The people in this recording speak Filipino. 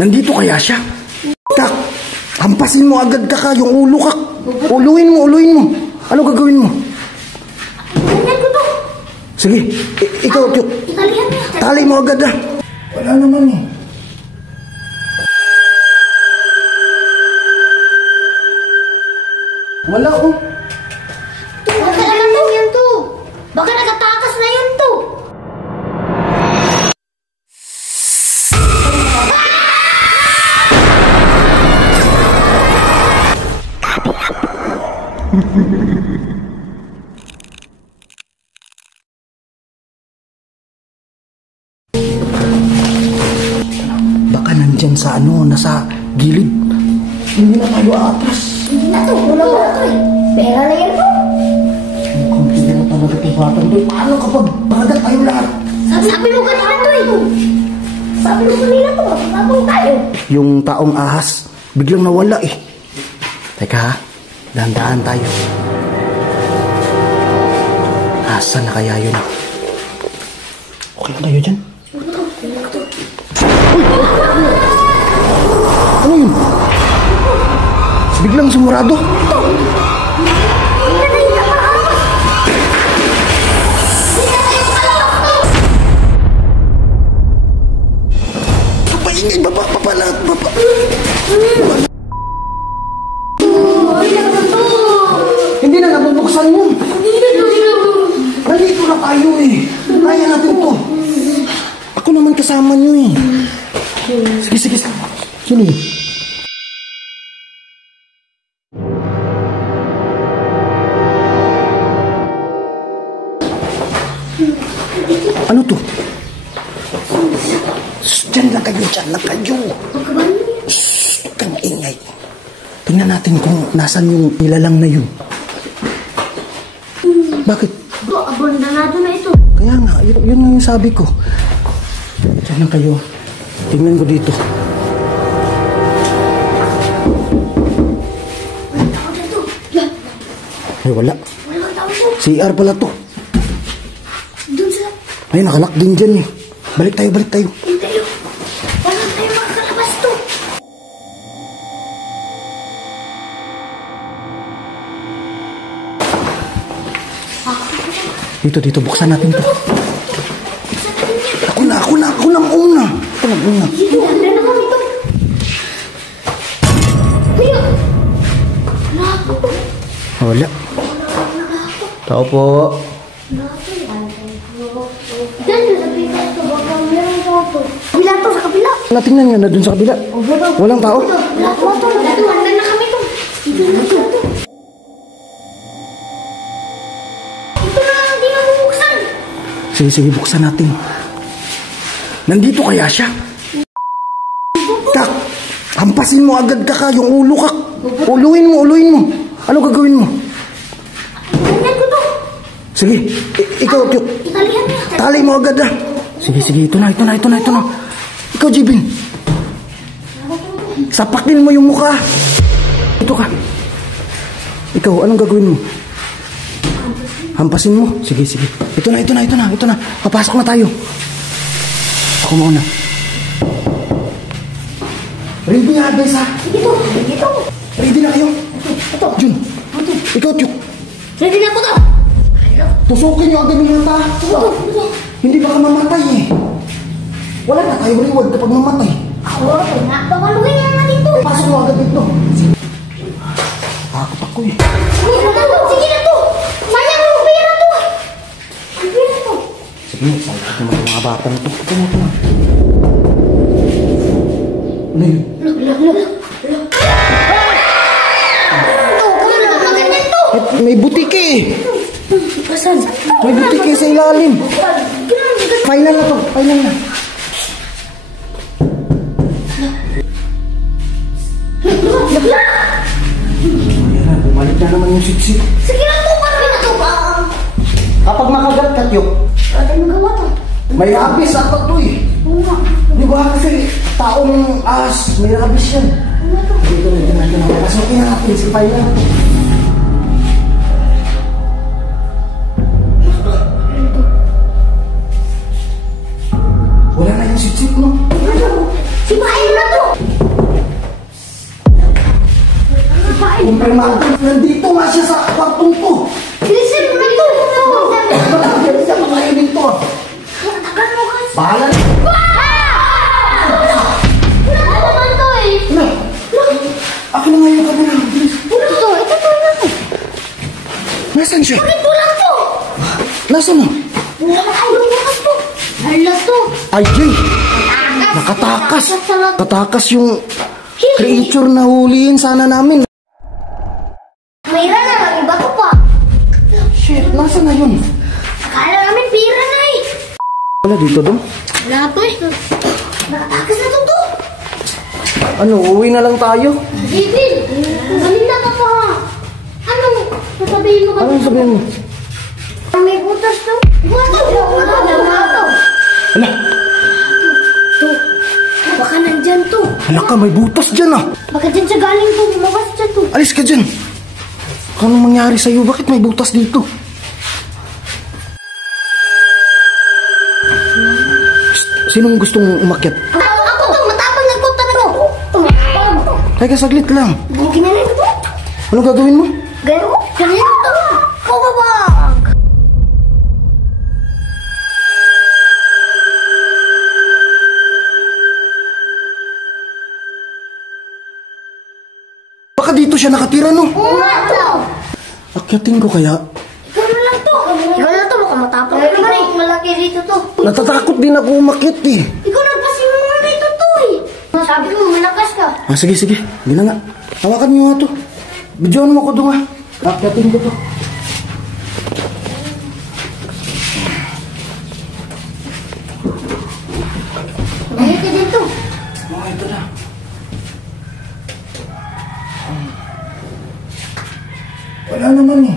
Nandito kaya siya? Tak, hampasin mo agad ka yung ulo ka. Uluin mo. Ano gagawin mo? Ganyan ko to. Sige, ikaw, Tyuk. Italihan mo. Tali mo agad ah. Wala naman eh. Wala oh. Baka naman yan to. Baka nagatakas na yun to. Baka nandyan sa nasa gilid. Hindi na tayo atras. Hindi na to. Wala pa to eh. Pera na yan to. Mukhang hindi na talaga itong batang doon. Paano kapag bagat tayo lahat? Sabi mo kanina to eh. Sabi mo kanina to. Mabang tayo. Yung taong ahas, biglang nawala eh. Teka ha, dahan-dahan tayo. Asan na kaya yun? Okay lang tayo dyan. Uy! Ano yun? Biglang sumurado. Papaingay, papalat, Hindi na nabubuksan yun. Nandito na tayo eh. Kaya natin to. Ako naman kasama nyo eh. Sige. Sino eh? Ano to? Diyan lang kayo. Shhh, huwag kang maingay. Tingnan natin kung nasan yung nilalang na yun. Bakit? Abandonado na ito. Kaya nga, yun nga yung sabi ko. Diyan lang kayo. Tingnan ko dito. Ay, wala. CR pala to. Doon sa... Ay, nakalak din dyan eh. Balik tayo. Hindi tayo. Wala tayo makakalabas to. Dito, buksan natin to. Ako na mauna. Dito, handa na kami to. Kuya. Wala. Tao po. Diyan, sabi ko ito. Baka meron to. Kabila to, sa kabila. Tingnan nga na dun sa kabila. Walang tao. Wala po to. Handa na kami to. Dito na to. Ito na, hindi na bubuksan. Sige, buksan natin. Nandito kaya siya? Tak, hampasin mo agad ka yung ulo ka. Uluin mo. Ano gagawin mo? Ganyan ko to. Sige, ikaw, Tyuk. Italihan mo. Tali mo agad ah. Sige, ito na. Ikaw, Jibin. Sapakin mo yung mukha. Ito ka. Ikaw, anong gagawin mo? Hampasin mo. Sige. Ito na. Papasok na tayo. Ako muna. Ready na, guys ha? Dito. Ready na kayo? Ito. Jun. Ikaw, Tyuk. Ready na po to. Tusukin nyo agad yung mata. Hindi baka mamatay eh. Wala na tayo reward kapag mamatay. Ako, pagpapaluhin lang natin to. Pasok mo agad dito. Takot ako eh. Sige na to. Sayang yung pera to. Ang pera to. Sige, sayang naman yung mga bata na to. Ito na. Ano yun? May butike eh. Pasan? May butike sa ilalim. Final na to. Ayan na, bumalik na naman yung sipsip. Sige na to. Paano na to ba? Kapag makagat ka, Tyuk, Ano magawa to? may rabis ako to eh. Di ba kasi taong ahas, may rabis yan. Dito na. Pasukin na natin, sipay na. Wala na yung sipsip, no? Sipain na to. siya sa kwartong to. Bilisan mo na to. Bilisan mo kainin to. Tagal mo kasi. Bahala na. Wala naman to eh. Ano? Akin na nga yung kabila. Bilis. Ito na to. Nasaan siya? Ito lang to. Nasaan na? Ay, bukas to. Hala to. Ay, Jay. Nakatakas. Tatakas yung creature na huliin sana namin. Mayra na lang, iba ko pa. Shit, nasaan na yun? Akala namin pira na eh. Wala dito dong? Wala to eh. Nakatakas na to. Ano, uwi na lang tayo? David, kanina ka pa. Ano? Sasabihin mo ka. Ano sabihin mo? May butas to. Butas to. Wala to. Ala, To. Baka nandyan to. ala ka, may butas dyan ah. Baka dyan siya galing to. Lumabas dyan to. Alis ka dyan. Anong mangyari sa'yo? Bakit may butas dito? Psst, sinong gustong umakyat? Ako to. Matapang nagpunta na to. Matapang. Teka, saglit lang. Ginanay ko to. Anong gagawin mo? Ganyan to. Kababag. Baka dito siya nakatira, no? Oo nga to. Akyatin ko kaya. Ikaw na lang to. Ikaw na to. Baka matapang ka naman eh. Malaki dito to. Natatakot din ako umakyat eh. Ikaw nagpasin mo na dito to eh. Sabi ko, malakas ka. Ah, sige, sige. Hindi na nga. Hawakan niyo nga to. Bidyoan mo ko doon ah. Akyatin ko to. Balik ka dito. Oh, ito na. Wala naman eh.